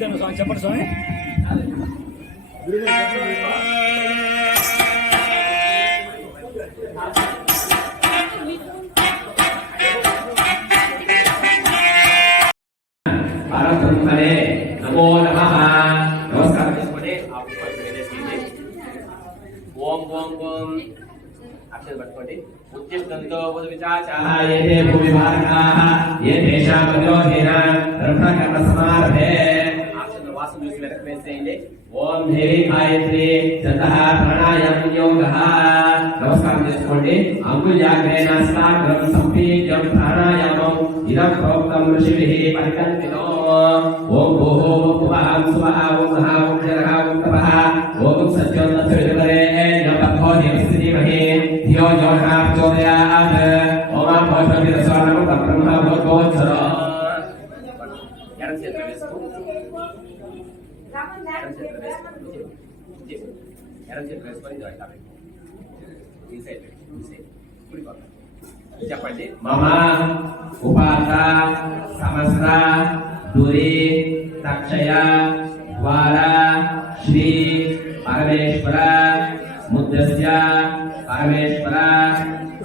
చంద్ర స్వామి. చెప్పండి స్వామి. పరబ్రహ్మణే నమో నమ. నమస్కారం పెట్టేసేయండి. ఓం ఓం ఓం. అక్షర పట్టుకోండి. ఉద్దిష్టంతో బుధవిచాచాః ఏతే భూమి భారకాః ఏ తేషాం మయోధేన బ్రహ్మకర్మ సమారభే. ఓం దేవి గాయత్రి శత ప్రాణాయామం యోగ. నమస్కారం చేసుకోండి. అంగుళ్యాగ్రేణ సాగ్రం సంపీడ్యం ప్రాణాయామం ఇదం ప్రోక్తం ఋషిభిః పరికల్పితో ఓం భూః భువః సువః ఓం మహా ఓం జరః ఓం తపః. ఓం సత్యం తత్విదురే నపథో దేవస్థితిమహే ధియో యోషా ప్రచోదయాత్ ఓం భోజోతి రసవనం బ్రహ్మ భోజోత్సర ఎడం చేతులు వేసుకో. చెప్పండి మమ ఉపాత సమస్త దురి తక్షయ ద్వార శ్రీ పరమేశ్వర ముద్రస్య పరమేశ్వర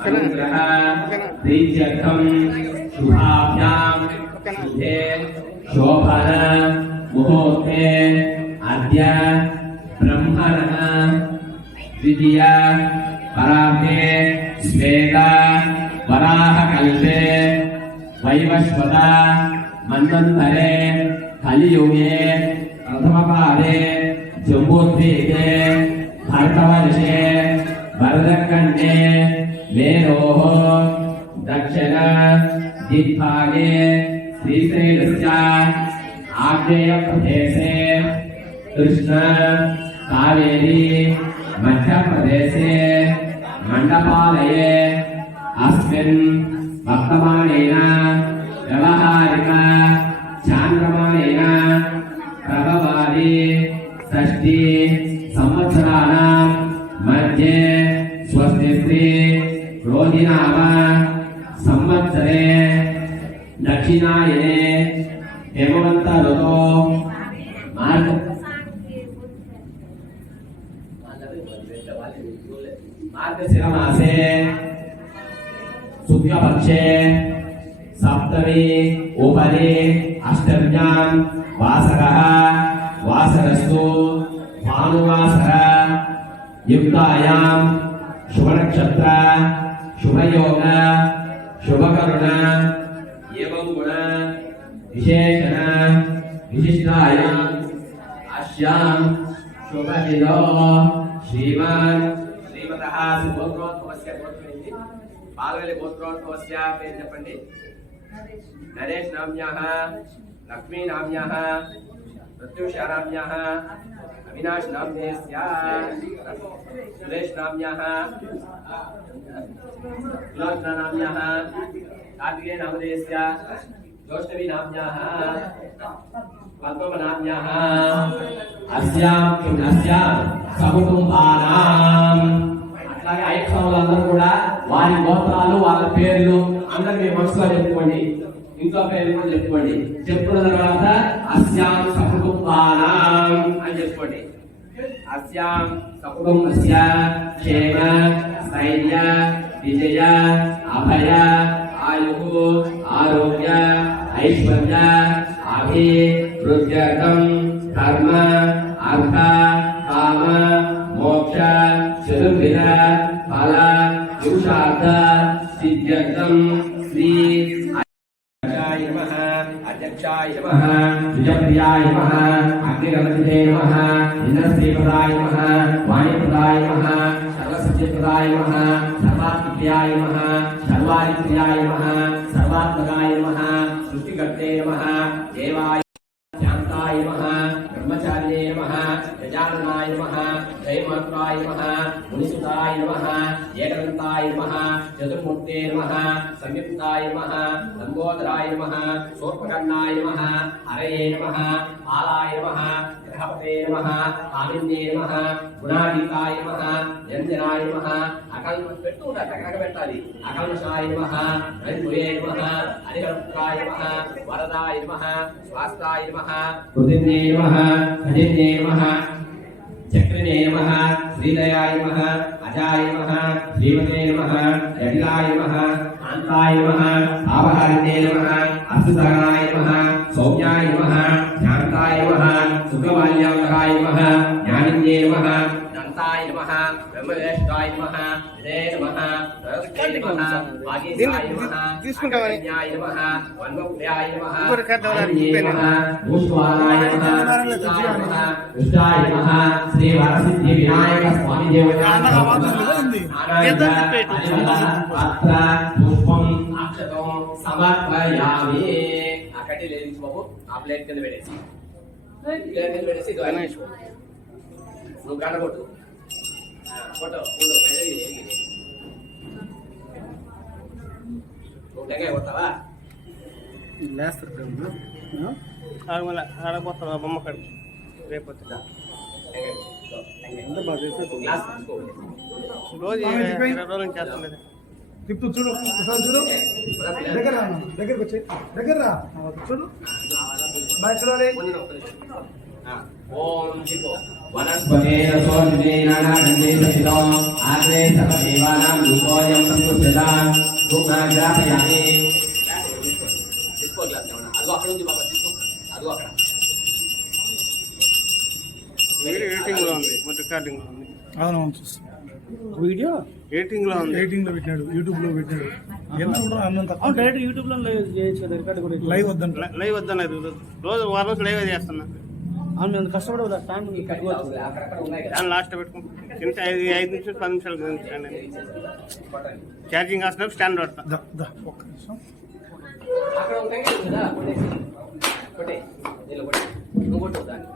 అనుగ్రహ ప్రీత్యర్థం శుభాభ్యాం శుభే శోభన मुहूर्ते अद्य ब्रह्मणः द्वितीया स्वेदा श्वेता वराहकल्पे वैवस्वता मन्वन्तरे कलियुगे, प्रथमपादे जम्बोद्वेगे भर्तवर्षे भरतखण्डे मेरोः दक्षिण, दिग्भागे, श्रीशैलस्य ఆగ్నేయ ప్రదేశే కృష్ణ కావేరి మధ్యప్రదేశే మండపాలయే అస్మిన్ వర్తమానేన వ్యవహారిక చాంద్రమానేన ప్రభవాది షష్ఠి సంవత్సరాణం మధ్యే స్వస్తి శ్రీ రోహినామ సంవత్సరే దక్షిణాయనే హేమవంత ఋతో మార్గశిరమాసే. శుక్లపక్షే. సప్తమి ఉపరి అష్టమ్యాం వాసర వాసరస్తు భానువాసర యుక్తాయాం శుభనక్షత్ర శుభయోగ శుభకరుణ ఏం గుణ విశేషణ విశిష్టాయాం అస్యాం శుభదిలో శ్రీమాన్ శ్రీమతః సుగోత్రోద్భవస్య గోత్రమితి పాల్వెలి గోత్రోద్భవస్య పేరు చెప్పండి నరేష్ నామ్యాః లక్ష్మీ నామ్యాః ప్రత్యూష నామ్యాః అవినాష్ నామ్యస్య సురేష్ నామ్యాః సులోచన నామ్యాః కార్తికేయ నామధేయస్య జ్యోష్ణవి నామ్యాః పద్మనామ్యాః అస్యాం కిం సకుటుంబానాం అట్లాగే ఐక్యములందరూ కూడా వారి గోత్రాలు వాళ్ళ పేర్లు అందరు మీ మనసులో చెప్పుకోండి. ఇంకో పేరు కూడా చెప్పుకోండి. చెప్పుకున్న తర్వాత అస్యాం సకుటుంబానాం అని చెప్పుకోండి. అస్యాం సకుటుంబస్య క్షేమ స్థైర్య విజయ అభయ ఆయు ఆరోగ్య ఐశ్వర్య అభివృద్ధ్యర్థం కర్మ అర్థ కామ మోక్ష చతుర్విధ ఫల పురుషార్థ సిద్ధ్యర్థం శ్రీ అధ్యక్షాయ నమః విజయప్రియాయ నమః అగ్నిగణపతే నమః ఇంద్రశ్రీపదాయ నమః వాణిప్రదాయ నమః సర్వసత్యప్రదాయ నమః సర్వాత్మప్రియాయ నమః సర్వాదిప్రియాయ నమః సర్వాత్మకాయ నమః సృష్టికర్తే నమః దేవాయ శాంతాయ నమః బ్రహ్మచార్యే నమః గజాననాయ నమః జయమాత్రాయ నమః మునిసుతాయ నమః ఏకదంతాయ నమః చతుర్మూర్తే నమః సంయుక్తాయ నమః లంబోదరాయ నమః శూర్పకర్ణాయ నమః హరయే నమః ఆలాయ నమః గ్రహపతే నమః కామిన్యే నమః గుణాతీతాయ నమః యంజనాయ నమః అకల్మ పెట్టు అక్కడ పెట్టాలి అకల్షాయ నమ రంగుయే నమ హరిహరపుత్రాయ నమ వరదాయ నమ స్వాస్థాయ నమ కృతిన్యే నమ హరిన్యే నమ చక్రనే నమ శ్రీదయాయ నమ అజాయ నమ శ్రీమతే నమ జటిలాయ నమః కాంతాయ నమః ఆవహారిణ్యే నమః అస్సుసహనాయ నమః సౌమ్యాయ నమ శాంతాయ నమ జ్ఞానిన్యే నమ దంతాయ నమః బ్రహ్మవేష్టాయ నమః హృదయ నమః నమస్తే నమః వాగీశాయ నమః తీసుకుంటామని. నమః వన్మప్రియాయ నమః భూష్వాలాయ నమః విష్ణాయ నమః శ్రీ వరసిద్ధి వినాయక స్వామి దేవతాయ పత్ర పుష్పం అక్షతం సమర్పయామి. ఆ కడ్డీ లేచి బాబు ఆ ప్లేట్ కింద పెట్టేసి ప్లేట్ కింద పెట్టేసి నువ్వు గంట ఆడ పోతావా బొమ్మ కాడికి రేపు దా, రోజు ఇరవై రోజుల చేస్తుండేది తిప్పు చూడు ఒకసారి చూడు దగ్గర దగ్గరకు వచ్చి దగ్గర చూడు బాయ్ చూడాలి తీసుకో గ్లాస్ ఏమన్నా అదిగో అక్కడ ఉంది బాబా తీసుకో అదిగో అక్కడ ఎడిటింగ్లో ఉంది రికార్డింగ్లో ఉంది వీడియో ఎడిటింగ్లో ఉంది ఎడిటింగ్లో పెట్టినాడు యూట్యూబ్లో పెట్టాడు ఎంత అన్నంత డైరెక్ట్ యూట్యూబ్లో లైవ్ చేయొచ్చు కదా రికార్డ్ కూడా లైవ్ వద్దంట లై- లైవ్ వద్దన్నారు. రోజు వారం రోజులు లైవ్ చేస్తున్నా? అవును మేము కష్టపడే టైం కట్టుకోవచ్చు అక్కడక్కడ ఉన్నాయి కదా దాని లాస్ట్ పెట్టుకుంటాం చిన్న ఐదు ఐదు నిమిషాలు పది నిమిషాలు ఛార్జింగ్ కాసినప్పుడు స్టాండ్ పడతా ఒక్క నిమిషం. దాన్ని.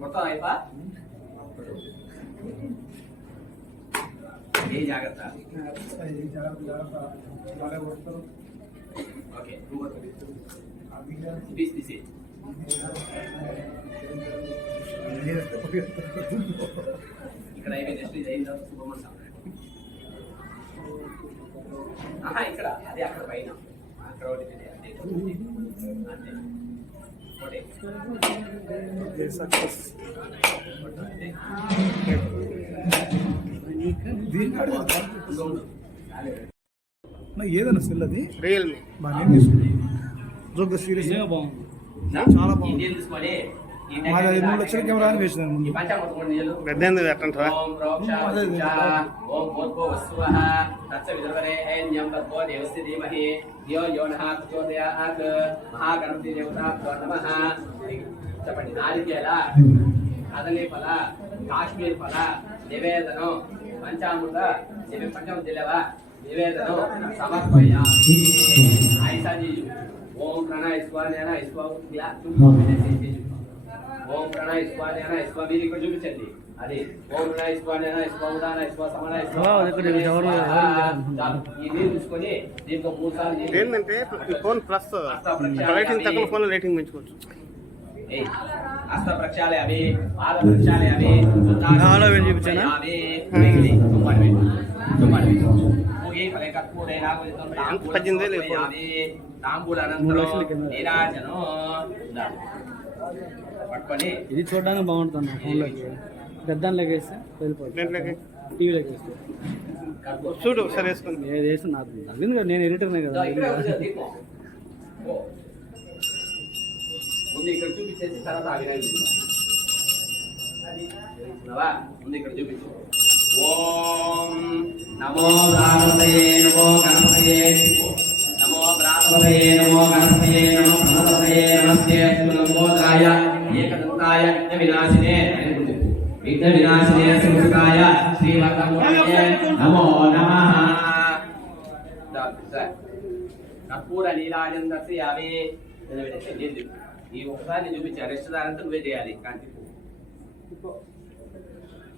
మొత్తం అయిపా? ఏ జాగ్రత్త ఓకే నువ్వు కొట్టు. తీసి తీసి ఇక్కడ అయిపోయింది నెక్స్ట్ ఇది అయిన తర్వాత సుబ్రహ్మణ్య స్వామి ఆహా ఇక్కడ అదే అక్కడ పైన అక్కడ ఒకటి ఇది, అంతే అంతే ఒకటి ఏదన్నా సెల్ అది? రియల్మీ బాగా జోగ్గా నా? చాలా బాగుంది. మాది అది మూడు లక్షల కెమెరా అని వేసినాను ఈ ముందు దేవతాభ్యో నమః. చెప్పండి నారికేల కదలి ఫల కాశ్మీర్ ఫల నివేదనం పంచామృత నివే పంచామృత తెలియవా నివేదనం సమర్పయామి. ఐసాది ఓం ప్రణాయ స్వానేన స్వ గ్లాస్ ఓం ప్రణాయ స్వానేన స్వ మీరు ఇక్కడ చూపించండి. అది ఓం ప్రణాయ స్వానేన స్వ ఉదాన స్వ సమన స్వ అలా ఇక్కడ ఎవరు- ఎవరు చాలు. ఈ నీళ్ళు తీసుకొని దీంట్లో మూడు సార్లు ఏంటంటే ఫోన్ ప్లస్ రేటింగ్ తక్కువ ఫోన్ రేటింగ్ పెంచుకోవచ్చు. పాద? పద్దెనిమిది ఇది చూడడానికి బాగుంటుంది ఫోన్లోకి పెద్దానికి వేస్తే వెళ్ళిపోతుంది టీవీలోకి వేస్తే చూడు ఒకసారి వేసుకుంది. వేస్తే నాకు నేను ఎడిటర్నే కదా. ముందు ఇక్కడ చూపించేసి తర్వాత ఆ వినాయకుడి చూపించు. ముందు ఇక్కడ చూపించు. ఓం నమో భ్రాతపతయే నమో గణపయే నమో భ్రాతపతయే నమో గణపయే నమో భ్రమపతయే నమస్తే నమోదాయ ఏకదంతాయ విఘ్న వినాశినే విఘ్న వినాశినే శ్రీముఖాయ శ్రీవర్ధమూర్తయే నమో నమః. కర్పూర నీలాజందస్య దర్శయామి నిలబెట్టండి. ఈ ఒకసారి చూపించా రెస్ట్ దానంతా నువ్వే చేయాలి.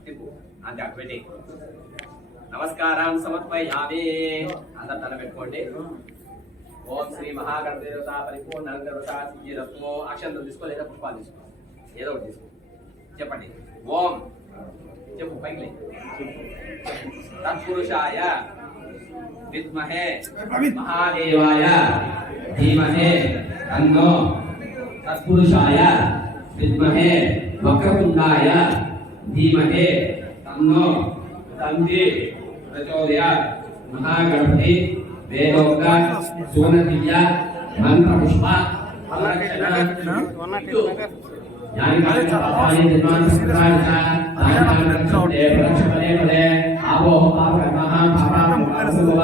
తిప్పు. అంతే అక్కడ పెట్టి. నమస్కారం సమర్పయామి. అందరు తల పెట్టుకోండి. ఓం శ్రీ మహాగణదేవత పరిపూర్ణ సిద్ధిరస్తు అక్షంతలు తీసుకో లేదా పుష్పాలు తీసుకో. ఏదో ఒకటి తీసుకో. చెప్పండి. ఓం. చెప్పు పైకి. తత్పురుషాయ. విద్మహే. మహాదేవాయ. ధీమహే. తన్నో తత్పురుషాయ విద్మహే వక్రతుండాయ ధీమహే తన్నో తంతి ప్రచోదయాత్ మహాగణపతి వేదోక్త సువర్ణదివ్య మంత్ర పుష్ప జ్ఞాని కాళీ నిర్మాణ సంక్రాంత తాయమాన ఏ ప్రక్షపదే పదే ఆవో పాపకర్మః పాపాం పాపసువ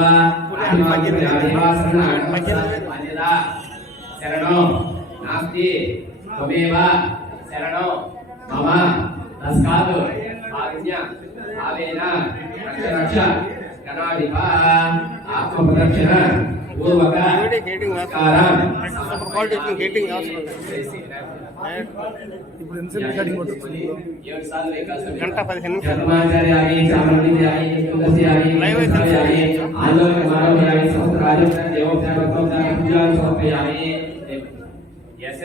శరణో. నాస్తి త్వమేవ శరణం. మమ. తస్కాదు ఆజ్ఞ. ఆవేన. రక్ష గణాధిప. పూర్వక. నమస్కారం. గంట పదిహేను ఆందోళన దేవోపచార సమర్పయామి.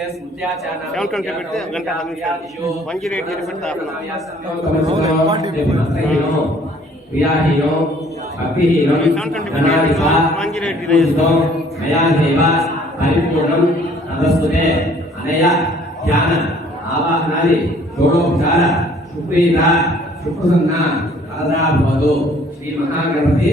సెవెన్ ట్వంటీ పెడితే గంట పది నిమిషాలు వన్ జీరో ఎయిట్ జీరో పెడితే హాఫ్ అన్ అవర్ క్రియాహీనో భక్తిహీనం ధనాధిప పూజితం మయా దేవ పరిపూర్ణం తదస్తుతే అనయ ధ్యాన ఆవాహనాది షోడోపచార సుప్రీత సుప్రసన్న కలదా భవతు శ్రీ మహాగణపతి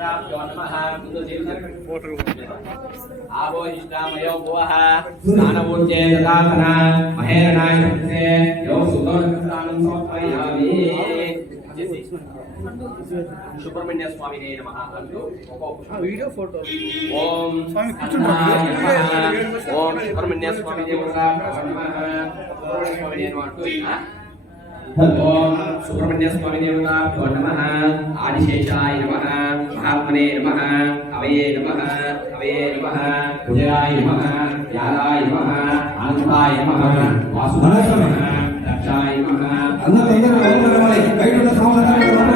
చాలా బాగుంది ఆ పసుపు చాలా తెలుసు. ఉపాసయామి క్షేమాయ ప్రదాకరణాయ చ. తీసుకొని సుబ్రహ్మణ్య స్వామి చెప్పాలి. ఇది మళ్ళీ సుబ్రహ్మణ్య స్వామి ఓం దేవతాభ్యో నమః ముందు చేయండి. ఫోటో ఆవోయిష్టామయో భువః స్నానమూర్తే దదాతన మహేరణాయ కృతే యో సుదోరకృతానం సమర్పయామి చేసి సుబ్రహ్మణ్య స్వామినే నమః అంటూ ఒక్కొక్క పుష్పం వీడియో ఫోటో ఓం స్వామి కూర్చుంటారా? అన్నాయ నమః. ఓం సుబ్రహ్మణ్య స్వామి దేవతా నమః సుబ్రహ్మణ్య స్వామి నేను అంటూ ఆ? ఓం సుబ్రహ్మణ్య స్వామి దేవతాభ్యో నమః ఆదిశేషాయ నమ మహాత్మనే నమ అవయే నమ అవయే నమ ఉదయాయ నమ యాదాయ నమ అనంతాయ నమ వాసుదేవాయ నమః దక్షాయ నమః కపాలాయ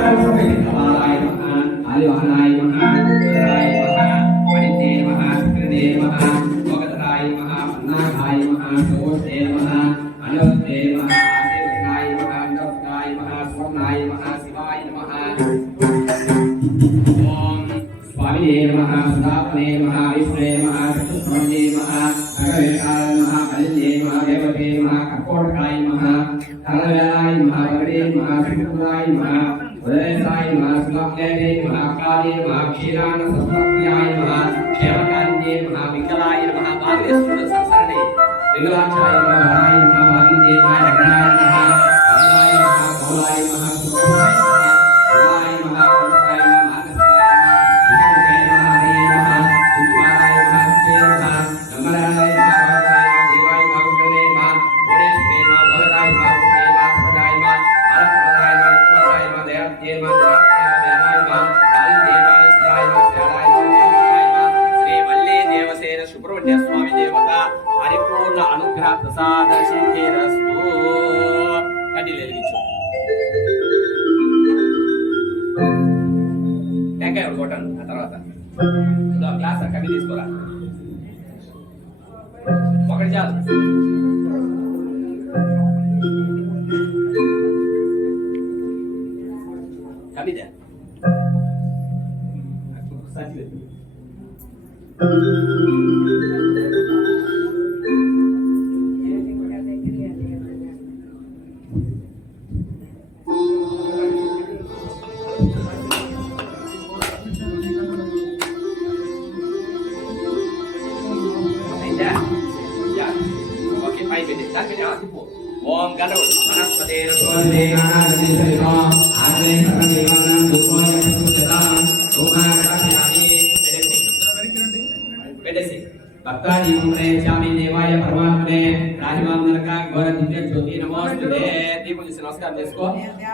రాజమాంగళక ఘోర దివ్య జ్యోతి నమోస్తుతే దీపం చేసి నమస్కారం చేసుకో.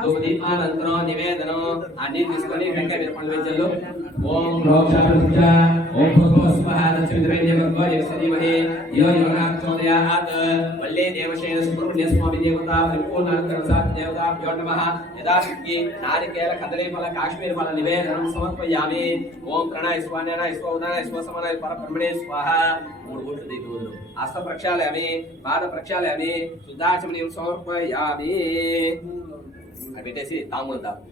ధూప దీపానంతరం నివేదనం అన్ని తీసుకొని వెంకయ్య మీద పండు వెంచల్లు ఓం రోక్షాపృష్ట ఓం దేవసదీమహే యో యోనాథ్ చోదయాత్ వల్లే దేవశేన సుబ్రహ్మణ్య స్వామి దేవత పరిపూర్ణానంతరం సాత్ దేవతాభ్యో నమః. యథాశక్తి నారికేల కదలీ ఫల కాశ్మీర ఫల నివేదనం సమర్పయామి. ఓం ప్రణాయ స్వాన్యాయ స్వోదానాయ స్వసమనాయ పరబ్రహ్మణే స్వాహ. మూడు గుట్లు దిగులు హస్త ప్రక్షాళయామి పాద ప్రక్షాళయామి శుద్ధాచమనీయం సమర్పయామి. అది పెట్టేసి తాంబూలం తాగు.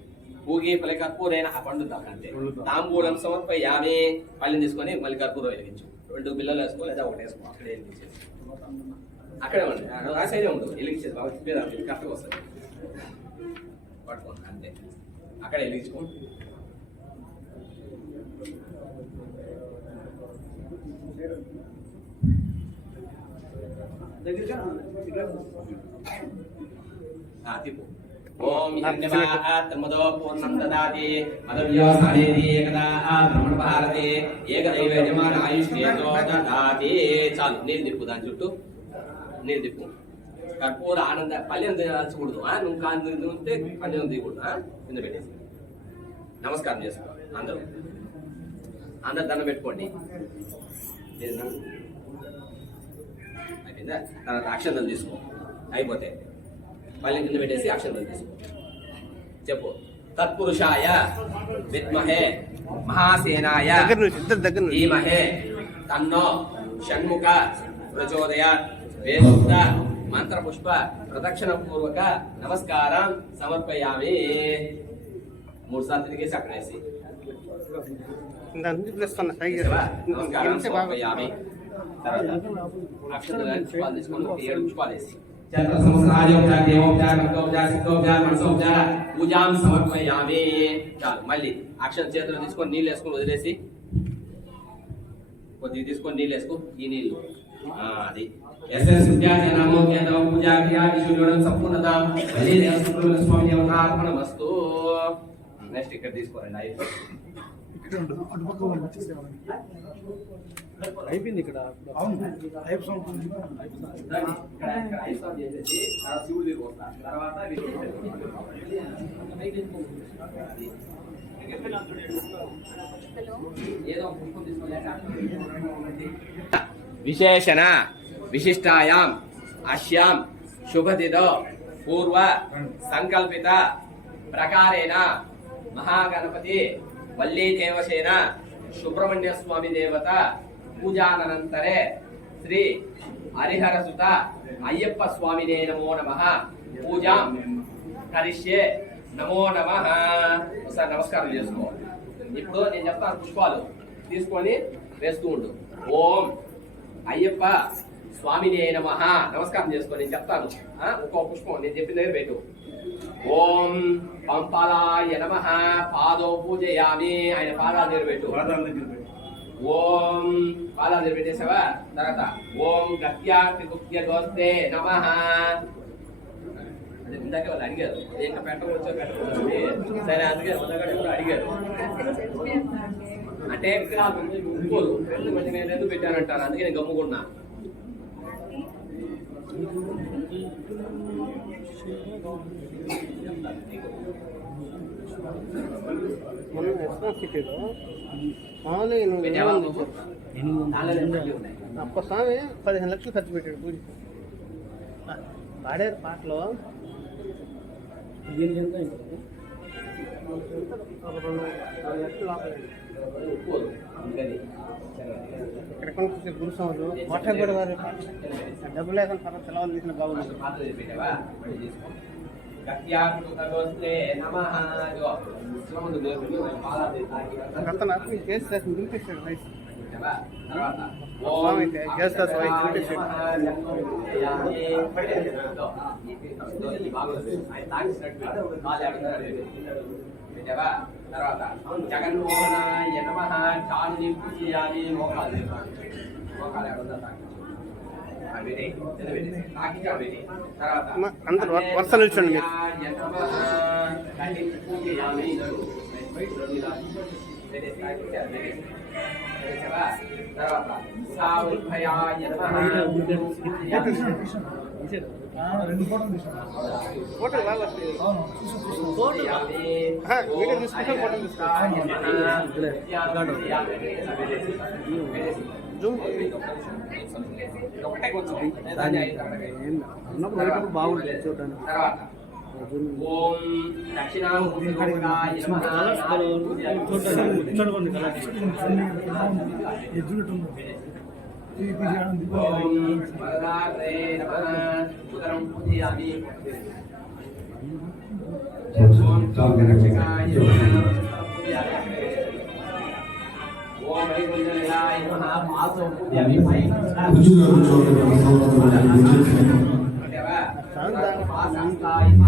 పూగి పల్లి కర్పూరైన ఆ పండు తాగు అంతే. తాంబూలం సమర్పయామి. పళ్ళని తీసుకొని మళ్ళీ కర్పూరం వెలిగించు. రెండు బిల్లలు వేసుకో లేదా ఒకటి వేసుకో అక్కడే వెలిగించేసి అక్కడే ఉండి. ఆ సైడే ఉండు. వెలిగించేది బాగా తిప్పేది అది కరెక్ట్గా వస్తుంది. పట్టుకోండి అంతే. అక్కడ వెలిగించుకో. ఆ, తిప్పు ఓం పూర్ణం దదాతి ఏకదా భ్రమణ భారతి ఏకదైవ యజమాన ఆయుష్యేతో దదాతి చాలు నేను తిప్పు దాని చుట్టూ నేను తిప్పు కర్పూర ఆనంద పల్లెం దాల్చకూడదు నువ్వు కాంతి ఉంటే పల్లెం తీయకూడదు కింద పెట్టేసి నమస్కారం చేసుకో. అందరూ. అందరు దండం పెట్టుకోండి. అయిపోయిందా? తర్వాత అక్షంతలు తీసుకో. అయిపోతే. పల్లెం కింద పెట్టేసి అక్షంతలు తీసుకో. చెప్పు. తత్పురుషాయ విద్మహే మహాసేనాయ ధీమహే తన్నో షణ్ముఖ ప్రచోదయాత్ వేద మంత్ర పుష్ప ప్రదక్షిణ పూర్వక నమస్కారం సమర్పయామి. మూడు సార్లు తిరిగేసి అక్కడ వేసి. దాని నుంచి పిలుస్తున్నా సైగ చేసావా? నమస్కారం సమర్పయామి. తీసుకొని చంద్ర సంవత్సరాజోపచార దేవోపచార సిద్ధోపచార మనసోపచార పూజాం చాలు మళ్ళీ అక్షర చేతులు తీసుకొని నీళ్ళు వేసుకొని వదిలేసి కొద్దిగా తీసుకొని నీళ్ళు వేసుకో ఈ నీళ్ళు అది ఎస్ఎస్ కేంద్రం పూజా క్రియా సంపూర్ణత మళ్ళీ స్వామి వస్తు నెక్స్ట్ ఇక్కడ తీసుకోరండి అయిపోయింది అయిపోయింది ఇక్కడ అవును. విశేషణ విశిష్టాయాం అస్యాం శుభతిథో పూర్వ సంకల్పిత ప్రకారేణ మహాగణపతి వల్లీ దేవసేన సుబ్రహ్మణ్య స్వామి దేవత పూజానంతరే శ్రీ హరిహర సుత అయ్యప్ప స్వామినే నమో నమ. పూజాం కరిష్యే నమో నమ. ఒకసారి నమస్కారం చేసుకో ఇప్పుడు నేను చెప్తాను పుష్పాలు తీసుకొని వేస్తూ ఉండు. ఓం అయ్యప్ప స్వామినే నమ. నమస్కారం చేసుకో నేను చెప్తాను. ఆ, ఒక్కో పుష్పం నేను చెప్పిన దగ్గర పెట్టు. ఓం పంపాలాయ నమ. పాదో పూజయామి. ఆయన పాదాల దగ్గర పెట్టు. ఓం పాదాల దగ్గర పెట్టేసావా తర్వాత ఓం గత్యార్తి దోస్తే నమ. అదే ఇందాక వాళ్ళు అడిగారు. ఇంకా పెట్టవచ్చో పెట్టకూడదు. సరే అందుకే మొదలగా కూడా అడిగారు. అంటే విగ్రహాలు ఒప్పుకోరు మంచి నేను ఎందుకు పెట్టానంటారు? అందుకే నేను గమ్ముకున్నా. Thank మొన్న రెస్పాన్స్ సిటీలో స్వామి పదిహేను లక్షలు ఖర్చు పెట్టాడు పూజ. పాడారు పాటలు. ఇక్కడ కొనుక్కొచ్చే గురుస్వాములు మొట్ట కూడా వారు. డబ్బు లేకుండా తర్వాత తెలవాలి తీసిన బాగుంది అంత నాకు చేసి చేసి నిలిపేసాడు రైస్ పెట్టావా? తర్వాత స్వామి అయితే చేస్తా స్వామి నిలిపేసాడు పెట్టావా? తర్వాత జగన్మోహనాయ నమః చాలుని పూజ చేయాలి మోకాలు. మోకాలు ఎక్కడ అందరూ వర్- వరుస నిల్చోండి మీరు. ఫోటో బాగా వీడియో తీసుకుంటే ఫోటో దాన్ని బాగుంటుంది చూడడానికి ఓం దక్షిణామూర్తిలోకాయ ఓం